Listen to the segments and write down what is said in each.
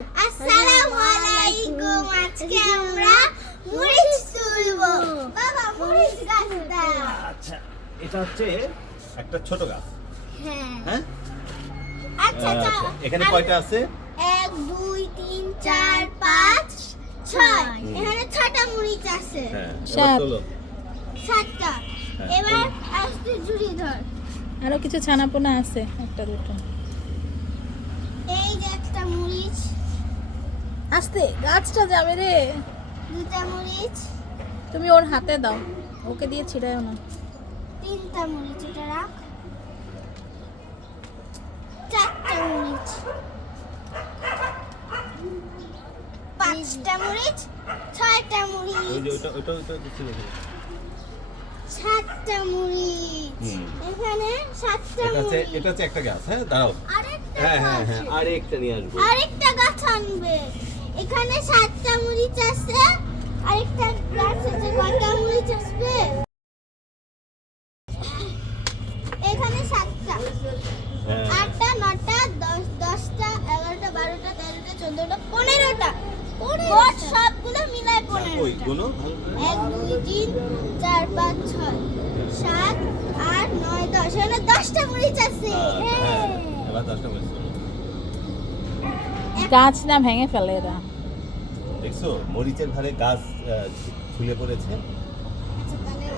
আসসালামু আলাইকুম। আজকে আমরা মরিচ তুলবো। বাবা মরিচ গাছ দাও। আচ্ছা, এটা হচ্ছে একটা ছোট গাছ। হ্যাঁ। হ্যাঁ, আচ্ছা আচ্ছা, এখানে কয়টা আছে? 1 2 3 4 5 6 এখানে 6টা মরিচ আছে। হ্যাঁ, সাত। এবার তোলো। 7টা। হ্যাঁ, এবার আস্তে জুড়ি ধর। আরো কিছু ছানাপোনা আছে, একটা দুটো। এই যে একটা মরিচ, আস্তে, গাছটা যাবে রে। 2টা মরিচ, তুমি ওর হাতে দাও, ওকে দিয়ে ছিড়ায়ও না। 3টা মরিচ, এটা রাখ। 4টা মরিচ, 5টা মরিচ, 6টা মরিচ, ওই যে ওইটা দিচ্ছি না। 7টা মরিচ। হুম। এখানে 7টা মরিচ। এটা হচ্ছে একটা গাছ। হ্যাঁ, দাঁড়াও। আরেকটা হ্যাঁ, গাছ। আরেকটা নিয়ে আসবো। আরেকটা গাছ আনবে। এখানে 7টা মরিচ আছে। আরেকটা গাছ আছে, কয়টা মরিচ আসবে? এখানে 7টা, হ্যাঁ, 8টা, 9টা, 10টা, 11টা, 12টা, 13টা, 14টা, 15টা। মোট সবগুলো মিলায় ওই 15টা। গুলো ভালো করে। 1 2 3 4 5 6 7 8 9 10 এখানে 10টা মরিচ আছে। হ্যাঁ, এবার 10টা বলছি। গাছ না ভেঙে ফেলে এরা। দেখছো মরিচের ধারে গাছ ঝুলে পড়েছে। আচ্ছা, তাহলে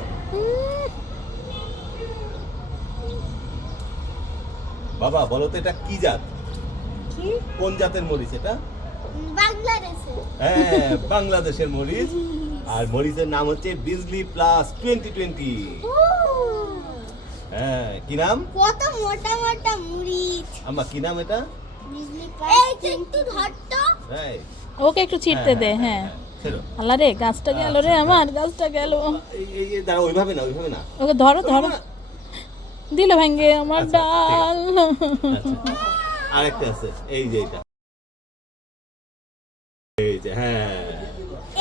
বাবা বলো তো এটা কি জাত? কি? কোন জাতের মরিচ এটা? বাংলাদেশে। হ্যাঁ, বাংলাদেশের মরিচ। আর মরিচের নাম হচ্ছে বিজলি প্লাস 2020। হ্যাঁ, কি নাম? কত মোটা মোটা মরিচ। আম্মা কি নাম এটা? বিজলি পাই। এই যে একটু ধরতো। হ্যাঁ, ওকে একটু ছিড়তে দে। হ্যাঁ, ছেড়ো। আল্লাহ রে, গাছটা গেল রে, আমার গাছটা গেল। এই দাঁড়া, ওইভাবে না। ওকে ধরো ধরো, দিল ভেঙে আমার আচ্ছা, ডাল। আচ্ছা, আরেকটা আছে, এই যে এটা। এই যে, হ্যাঁ।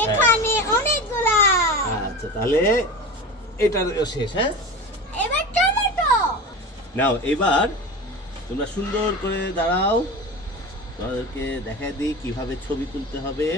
এখানে অনেকগুলা। আচ্ছা, তাহলে এটার শেষ। হ্যাঁ, এবার টমেটো। নাও এবার তোমরা সুন্দর করে দাঁড়াও, তোমাদেরকে দেখায় দিই কিভাবে ছবি তুলতে হবে।